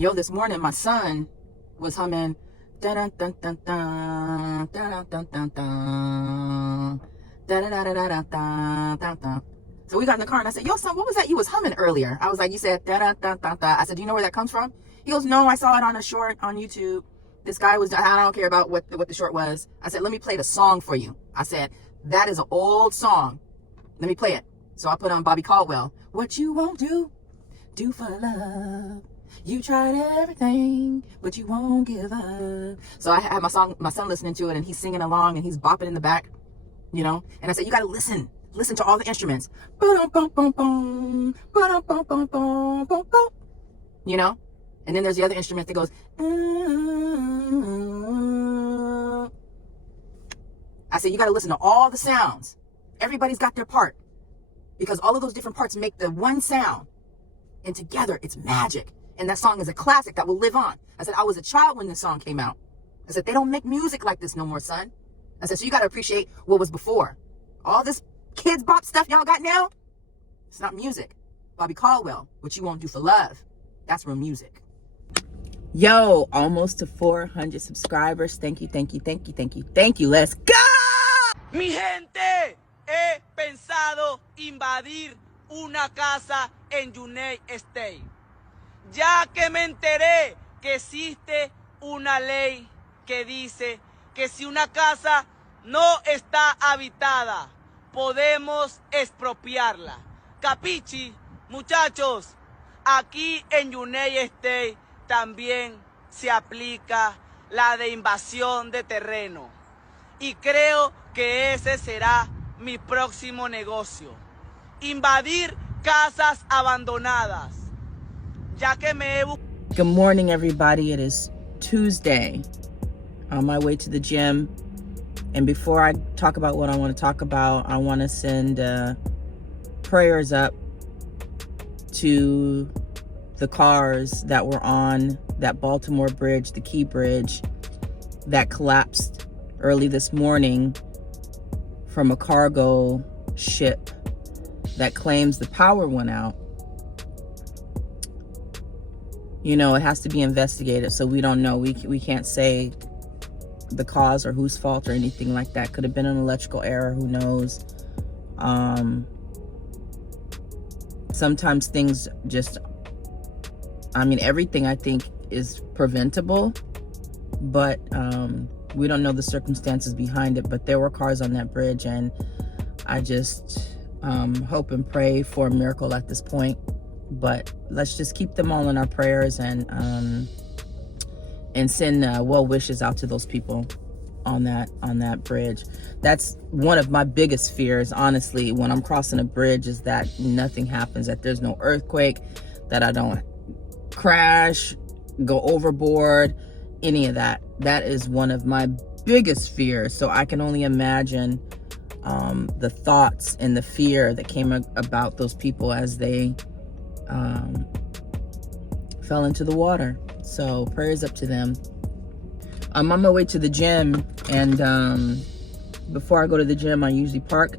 Yo, this morning my son was humming dun dun dun dun dun dun dun dun dun dun. So we got in the car and I said, yo son, what was that you was humming earlier? I was like, you said dun dun dun dun dun. I said, do you know where that comes from? He goes, no, I saw it on a short on YouTube. This guy was, I don't care about what the short was. I said, let me play the song for you. I said, that is an old song. Let me play it. So I put on Bobby Caldwell. What you won't do for love. You tried everything, but you won't give up. So I had my son listening to it, and he's singing along, and he's bopping in the back, you know. And I said, you got to listen to all the instruments, you know. And then there's the other instrument that goes. I said, you got to listen to all the sounds. Everybody's got their part, because all of those different parts make the one sound, and together it's magic. And that song is a classic that will live on. I said, I was a child when this song came out. I said, they don't make music like this no more, son. I said, so you got to appreciate what was before. All this kids bop stuff y'all got now, it's not music. Bobby Caldwell, What You Won't Do for Love, that's real music. Yo, almost to 400 subscribers. Thank you, thank you, thank you, thank you, thank you. Let's go! Mi gente, he pensado invadir una casa en United States, ya que me enteré que existe una ley que dice que si una casa no está habitada, podemos expropiarla. Capichi, muchachos, aquí en United States también se aplica la de invasión de terreno. Y creo que ese será mi próximo negocio. Invadir casas abandonadas. Ya que me he... Good morning, everybody. It is Tuesday. On my way to the gym. And before I talk about what I want to talk about, I want to send prayers up to the cars that were on that Baltimore bridge, the Key Bridge, that collapsed early this morning from a cargo ship that claims the power went out. You know, it has to be investigated, so we don't know. We can't say the cause or whose fault or anything like that. Could have been an electrical error, who knows. Sometimes things just, I mean, everything I think is preventable, but we don't know the circumstances behind it. But there were cars on that bridge, and I just hope and pray for a miracle at this point. But let's just keep them all in our prayers, and send well wishes out to those people on that bridge. That's one of my biggest fears, honestly, when I'm crossing a bridge, is that nothing happens, that there's no earthquake, that I don't crash, go overboard, any of that. That is one of my biggest fears. So I can only imagine the thoughts and the fear that came about those people as they fell into the water. So prayers up to them. I'm on my way to the gym, and before I go to the gym, I usually park,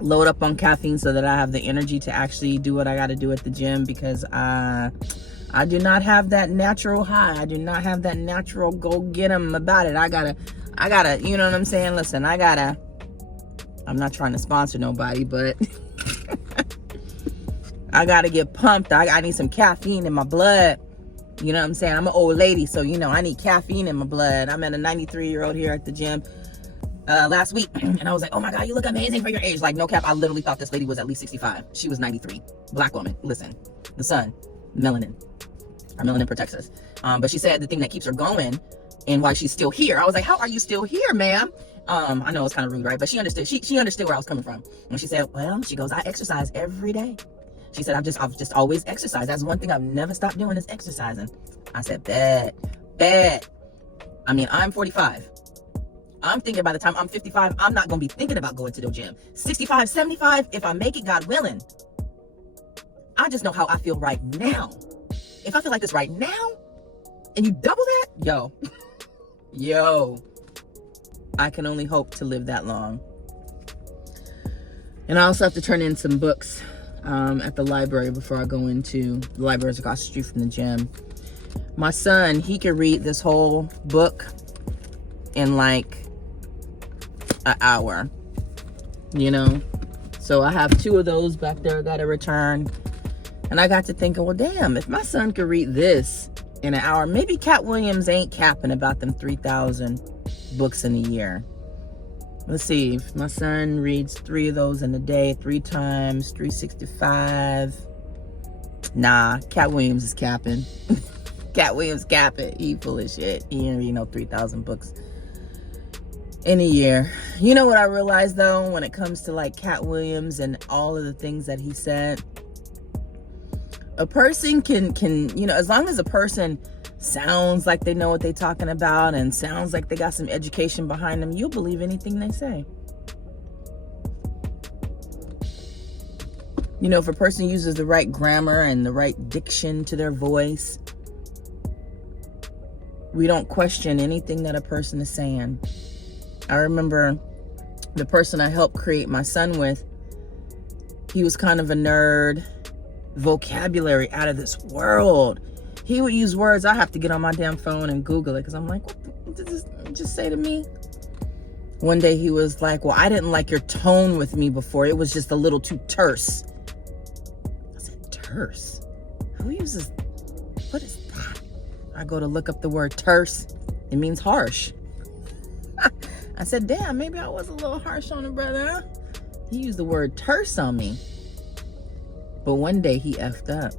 load up on caffeine so that I have the energy to actually do what I got to do at the gym, because I do not have that natural high. I do not have that natural go get 'em about it. I gotta, you know what I'm saying? Listen, I'm not trying to sponsor nobody, but I gotta get pumped. I need some caffeine in my blood. You know what I'm saying? I'm an old lady, so you know I need caffeine in my blood. I met a 93-year-old here at the gym last week, and I was like, oh my God, you look amazing for your age. Like, no cap, I literally thought this lady was at least 65. She was 93. Black woman. Listen, the sun, melanin. Our melanin protects us. But she said the thing that keeps her going and why she's still here. I was like, how are you still here, ma'am? I know it's kind of rude, right? But she understood. She understood where I was coming from. And she said, well, she goes, I exercise every day. She said, I've just always exercised. That's one thing I've never stopped doing, is exercising. I said, bet. I mean, I'm 45. I'm thinking by the time I'm 55, I'm not going to be thinking about going to the gym. 65, 75, if I make it, God willing. I just know how I feel right now. If I feel like this right now, and you double that, yo, I can only hope to live that long. And I also have to turn in some books. at the library before I go into the libraries across the street from the gym. My son, he could read this whole book in like an hour, you know? So I have 2 of those back there I gotta return. And I got to thinking, well, damn, if my son could read this in an hour, maybe Cat Williams ain't capping about them 3,000 books in a year. Let's see, if my son reads 3 of those in a day, 3 times 365. Nah, Cat Williams is capping. Cat Williams capping. He full of shit. He ain't read no 3,000 books in a year. You know what I realized though, when it comes to like Cat Williams and all of the things that he said, a person can, you know, as long as a person sounds like they know what they're talking about and sounds like they got some education behind them, you'll believe anything they say. You know, if a person uses the right grammar and the right diction to their voice, we don't question anything that a person is saying. I remember the person I helped create my son with, he was kind of a nerd, vocabulary out of this world. He would use words I have to get on my damn phone and Google it, because I'm like, what did this just say to me? One day he was like, well, I didn't like your tone with me before. It was just a little too terse. I said, terse? Who uses, what is that? I go to look up the word terse. It means harsh. I said, damn, maybe I was a little harsh on him, brother. He used the word terse on me. But one day he effed up.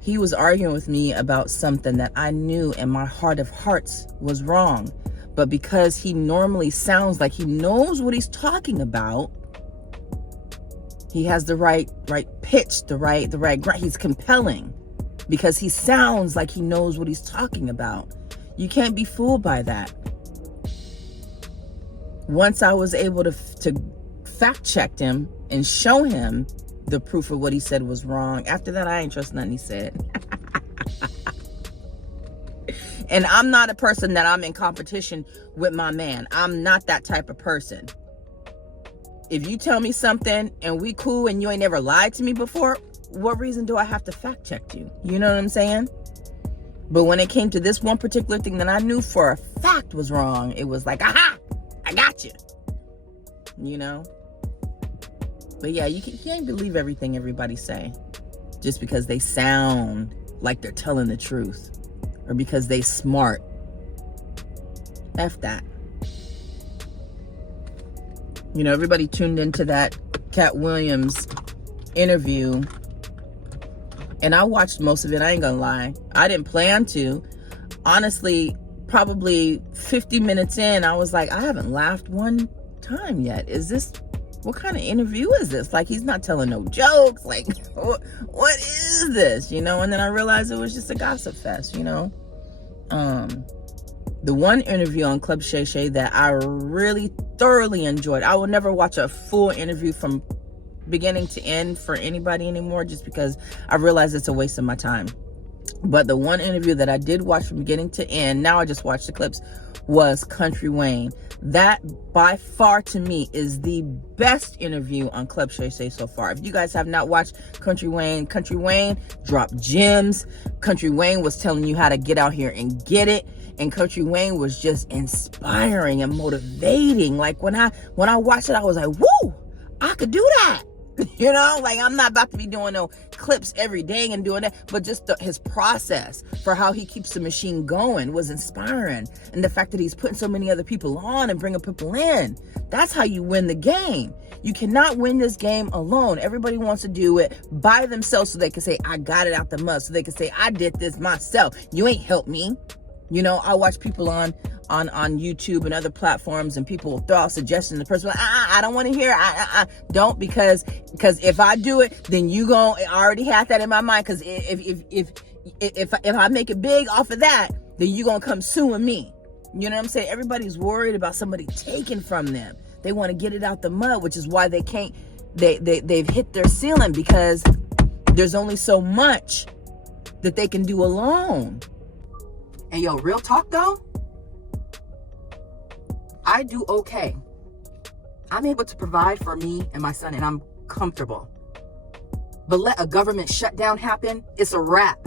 He was arguing with me about something that I knew in my heart of hearts was wrong. But because he normally sounds like he knows what he's talking about, he has the right pitch, the right he's compelling because he sounds like he knows what he's talking about. You can't be fooled by that. Once I was able to fact check him and show him the proof of what he said was wrong, after that, I ain't trust nothing he said. And I'm not a person that I'm in competition with my man. I'm not that type of person. If you tell me something and we cool and you ain't never lied to me before, what reason do I have to fact check you? You know what I'm saying? But when it came to this one particular thing that I knew for a fact was wrong, it was like, aha, I got you. You know? But yeah, you can't believe everything everybody say just because they sound like they're telling the truth or because they smart. F that. You know, everybody tuned into that Cat Williams interview and I watched most of it. I ain't gonna lie. I didn't plan to. Honestly, probably 50 minutes in, I was like, I haven't laughed one time yet. What kind of interview is this? Like, he's not telling no jokes. Like, what is this? You know, and then I realized it was just a gossip fest, you know. The one interview on Club Shay Shay that I really thoroughly enjoyed. I will never watch a full interview from beginning to end for anybody anymore just because I realized it's a waste of my time. But the one interview that I did watch from beginning to end, now I just watch the clips, was Country Wayne. That by far to me is the best interview on Club Shay Shay so far. If you guys have not watched Country Wayne dropped gems. Country Wayne was telling you how to get out here and get it. And Country Wayne was just inspiring and motivating. Like when I watched it, I was like, woo, I could do that. You know, like I'm not about to be doing no clips every day and doing that, but just his process for how he keeps the machine going was inspiring. And the fact that he's putting so many other people on and bringing people in, that's how you win the game. You cannot win this game alone. Everybody wants to do it by themselves so they can say, I got it out the mud. So they can say, I did this myself. You ain't helped me. You know, I watch people on YouTube and other platforms and people will throw out suggestions. The person like, I don't want to hear don't because if I do it, then I already had that in my mind. Because if I make it big off of that, then you gonna come suing me. You know what I'm saying? Everybody's worried about somebody taking from them. They want to get it out the mud, which is why they can't. They've hit their ceiling because there's only so much that they can do alone. And yo, real talk though, I do okay. I'm able to provide for me and my son and I'm comfortable. But let a government shutdown happen, it's a wrap.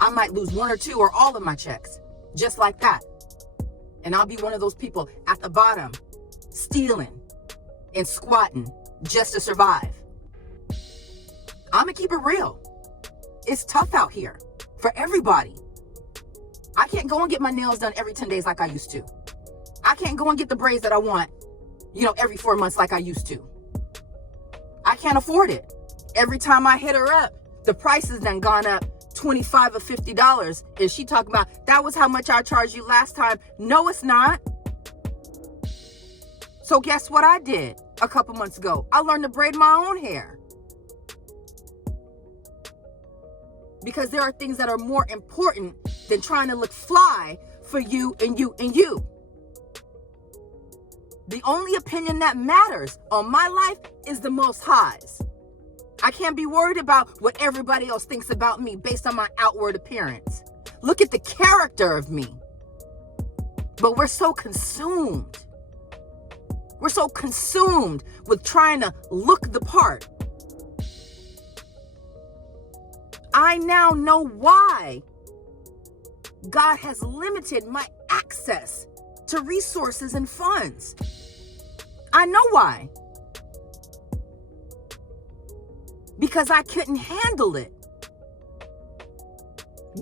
I might lose one or two or all of my checks, just like that. And I'll be one of those people at the bottom, stealing and squatting just to survive. I'm gonna keep it real. It's tough out here for everybody. I can't go and get my nails done every 10 days like I used to. I can't go and get the braids that I want, every 4 months like I used to. I can't afford it. Every time I hit her up, the prices done gone up $25 or $50. And she talking about, that was how much I charged you last time. No, it's not. So guess what I did a couple months ago? I learned to braid my own hair. Because there are things that are more important than trying to look fly for you and you and you. The only opinion that matters on my life is the Most High's. I can't be worried about what everybody else thinks about me based on my outward appearance. Look at the character of me. But we're so consumed. We're so consumed with trying to look the part. I now know why God has limited my access to resources and funds. I know why. Because I couldn't handle it.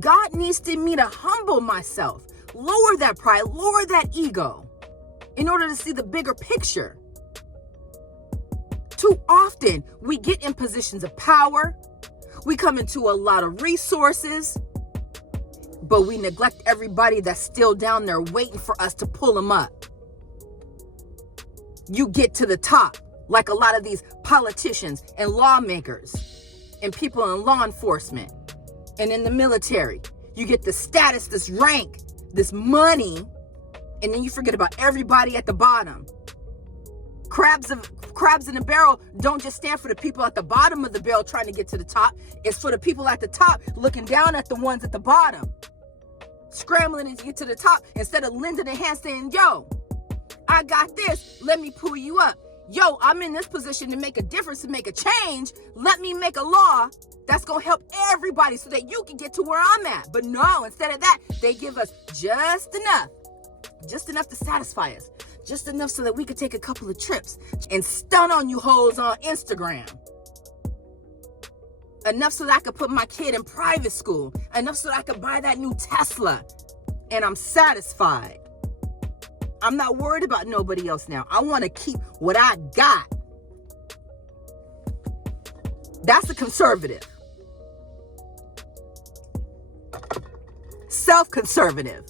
God needs me to humble myself, lower that pride, lower that ego, in order to see the bigger picture. Too often, we get in positions of power, we come into a lot of resources, but we neglect everybody that's still down there waiting for us to pull them up. You get to the top, like a lot of these politicians and lawmakers and people in law enforcement and in the military. You get the status, this rank, this money, and then you forget about everybody at the bottom. Crabs in a barrel don't just stand for the people at the bottom of the barrel trying to get to the top. It's for the people at the top looking down at the ones at the bottom, scrambling to get to the top instead of lending a hand saying, yo, I got this. Let me pull you up. Yo, I'm in this position to make a difference, to make a change. Let me make a law that's going to help everybody so that you can get to where I'm at. But no, instead of that, they give us just enough to satisfy us. Just enough so that we could take a couple of trips and stun on you hoes on Instagram. Enough so that I could put my kid in private school. Enough so that I could buy that new Tesla. And I'm satisfied. I'm not worried about nobody else now. I want to keep what I got. That's a conservative. Self-conservative.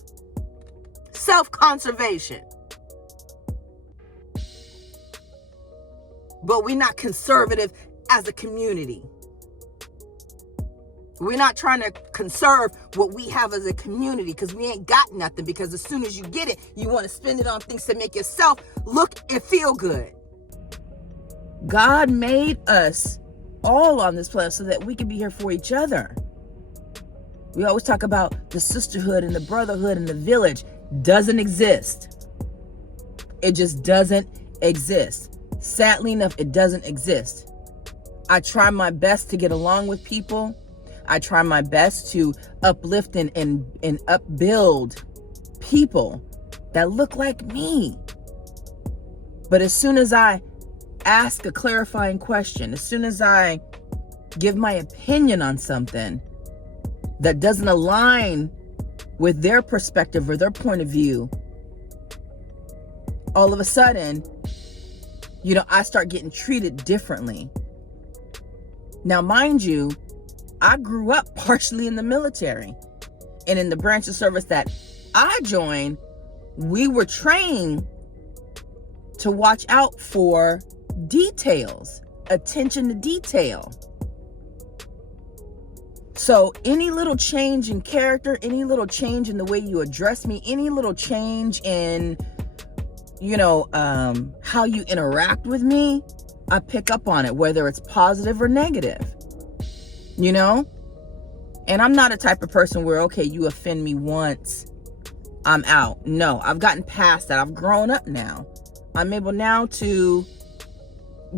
Self-conservation. But we're not conservative as a community. We're not trying to conserve what we have as a community because we ain't got nothing. Because as soon as you get it, you want to spend it on things to make yourself look and feel good. God made us all on this planet so that we can be here for each other. We always talk about the sisterhood and the brotherhood and the village. Doesn't exist. It just doesn't exist. Sadly enough, it doesn't exist. I try my best to get along with people. I try my best to uplift and upbuild people that look like me. But as soon as I ask a clarifying question, as soon as I give my opinion on something that doesn't align with their perspective or their point of view, all of a sudden, I start getting treated differently. Now, mind you, I grew up partially in the military, and in the branch of service that I joined, we were trained to watch out for details, attention to detail. So any little change in character, any little change in the way you address me, any little change in, how you interact with me, I pick up on it, whether it's positive or negative. And I'm not a type of person where, okay, you offend me once, I'm out. No, I've gotten past that. I've grown up now. I'm able now to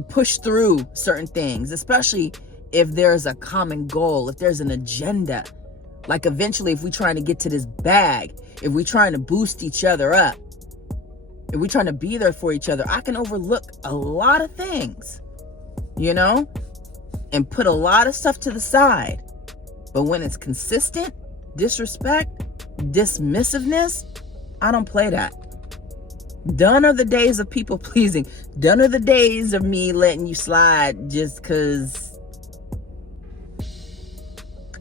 push through certain things, especially if there's a common goal, if there's an agenda. Like eventually, if we're trying to get to this bag, if we're trying to boost each other up, if we're trying to be there for each other, I can overlook a lot of things, you know, and put a lot of stuff to the side. But when it's consistent, disrespect, dismissiveness, I don't play that. Done are the days of people pleasing. Done are the days of me letting you slide just because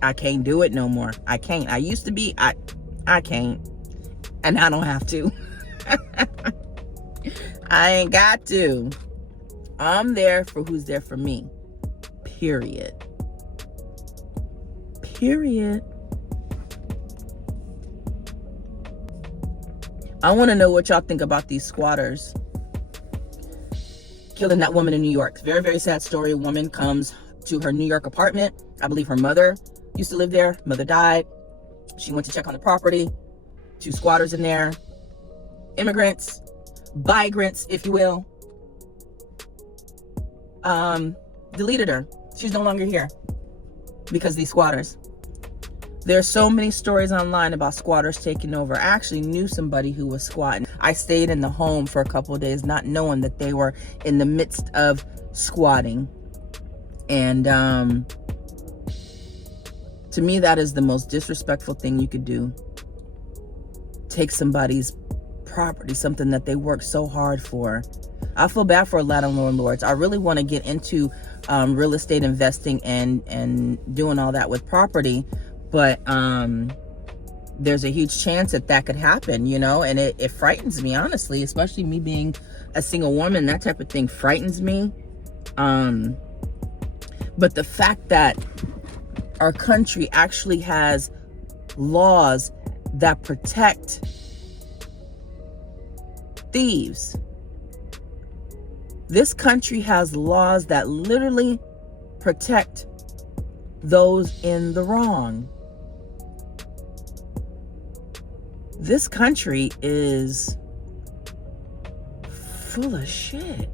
I can't do it no more. I can't. I used to be. I can't. And I don't have to. I ain't got to. I'm there for who's there for me. Period. Period. I want to know what y'all think about these squatters killing that woman in New York. Very, very sad story. A woman comes to her New York apartment. I believe her mother used to live there. Mother died. She went to check on the property. 2 squatters in there. Immigrants. Migrants, if you will. Deleted her. She's no longer here because of these squatters. There's so many stories online about squatters taking over. I actually knew somebody who was squatting. I stayed in the home for a couple of days not knowing that they were in the midst of squatting. And to me, that is the most disrespectful thing you could do. Take somebody's property, something that they worked so hard for. I feel bad for a lot of landlords. I really want to get into real estate investing and doing all that with property. But there's a huge chance that could happen, you know, and it frightens me, honestly, especially me being a single woman. That type of thing frightens me. But the fact that our country actually has laws that protect thieves. This country has laws that literally protect those in the wrong. This country is full of shit.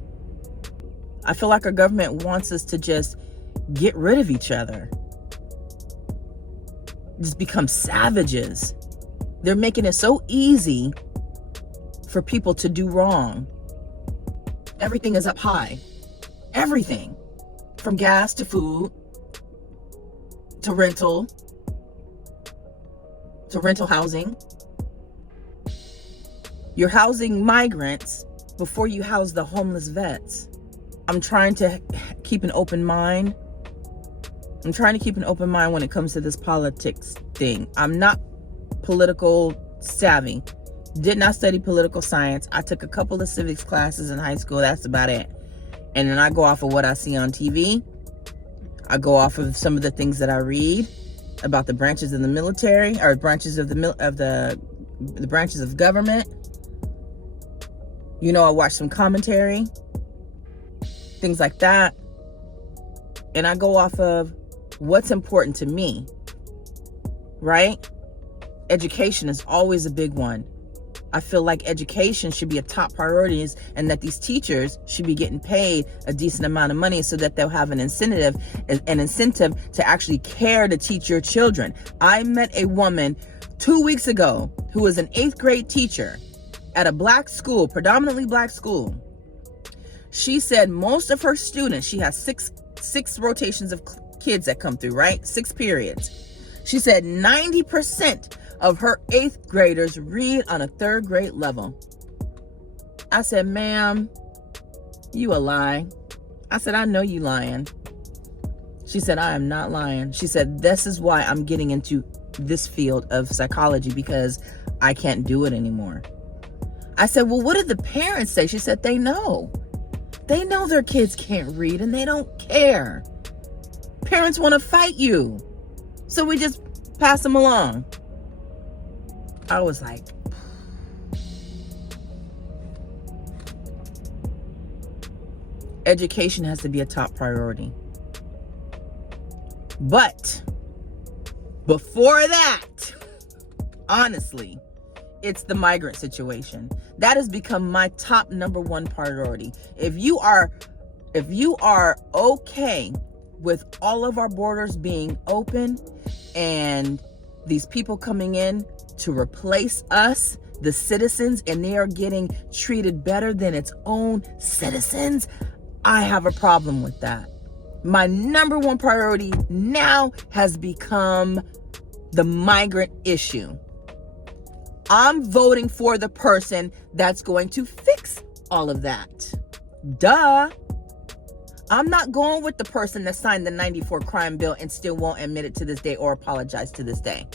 I feel like our government wants us to just get rid of each other. Just become savages. They're making it so easy for people to do wrong. Everything is up high. Everything. From gas to food to rental housing. You're housing migrants before you house the homeless vets. I'm trying to keep an open mind. I'm trying to keep an open mind when it comes to this politics thing. I'm not political savvy. Did not study political science. I took a couple of civics classes in high school. That's about it. And then I go off of what I see on TV. I go off of some of the things that I read about the branches of the military or branches of the branches of government. You know, I watch some commentary, things like that. And I go off of what's important to me, right? Education is always a big one. I feel like education should be a top priority, and that these teachers should be getting paid a decent amount of money so that they'll have an incentive to actually care to teach your children. I met a woman 2 weeks ago who was an 8th grade teacher at a black school, predominantly black school. She said most of her students, she has six rotations of kids that come through, right? 6 periods. She said 90% of her 8th graders read on a 3rd grade level. I said, ma'am, you a lie. I said, I know you lying. She said, I am not lying. She said, this is why I'm getting into this field of psychology, because I can't do it anymore. I said, well, what did the parents say? She said, they know. They know their kids can't read and they don't care. Parents want to fight you. So we just pass them along. I was like, education has to be a top priority. But before that, honestly, it's the migrant situation. That has become my top #1 priority. If you are okay with all of our borders being open and these people coming in to replace us, the citizens, and they are getting treated better than its own citizens, I have a problem with that. My number one priority now has become the migrant issue. I'm voting for the person that's going to fix all of that. Duh. I'm not going with the person that signed the 94 crime bill and still won't admit it to this day or apologize to this day.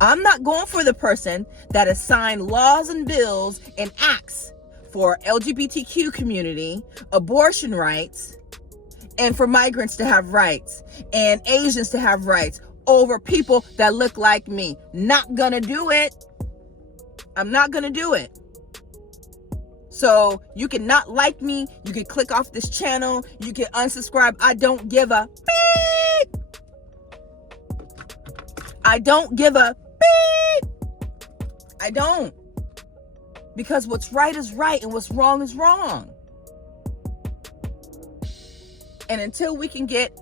I'm not going for the person that has signed laws and bills and acts for LGBTQ community, abortion rights, and for migrants to have rights and Asians to have rights over people that look like me. Not gonna do it. I'm not gonna do it. So you can not like me, you can click off this channel, you can unsubscribe. I don't give a beep. I don't give a beep. I don't. Because what's right is right and what's wrong is wrong. And until we can get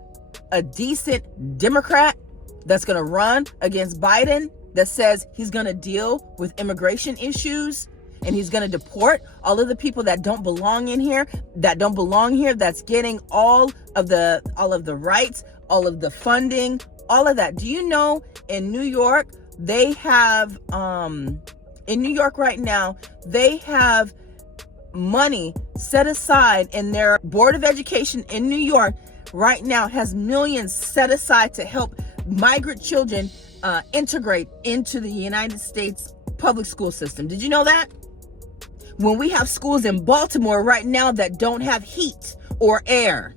a decent Democrat that's going to run against Biden that says he's going to deal with immigration issues and he's going to deport all of the people that don't belong in here, that's getting all of the rights, all of the funding, all of that. Do you know in New York, they have, in New York right now, they have money set aside in their Board of Education in New York right now has millions set aside to help migrant children integrate into the United States public school system. Did you know that? When we have schools in Baltimore right now that don't have heat or air,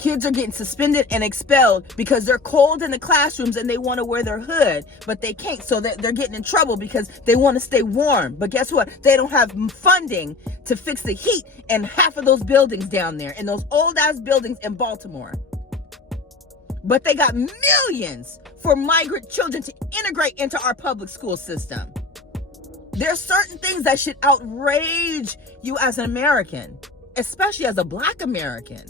kids are getting suspended and expelled because they're cold in the classrooms and they want to wear their hood, but they can't. So they're getting in trouble because they want to stay warm. But guess what? They don't have funding to fix the heat in half of those buildings down there, in those old ass buildings in Baltimore. But they got millions for migrant children to integrate into our public school system. There's certain things that should outrage you as an American, especially as a Black American.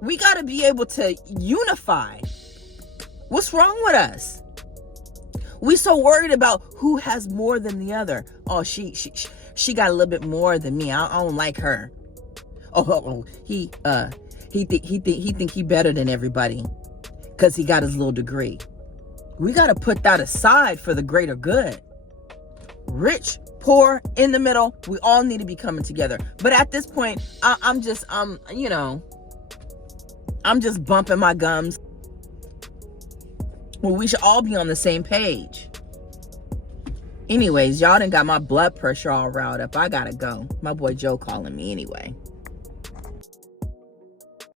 We got to be able to unify. What's wrong with us? We so worried about who has more than the other. Oh, she got a little bit more than me. I don't like her. He think he better than everybody because he got his little degree. We got to put that aside for the greater good. Rich, poor, in the middle, we all need to be coming together. But at this point, I'm just bumping my gums. Well, we should all be on the same page. Anyways, y'all done got my blood pressure all riled up. I gotta go. My boy Joe calling me anyway.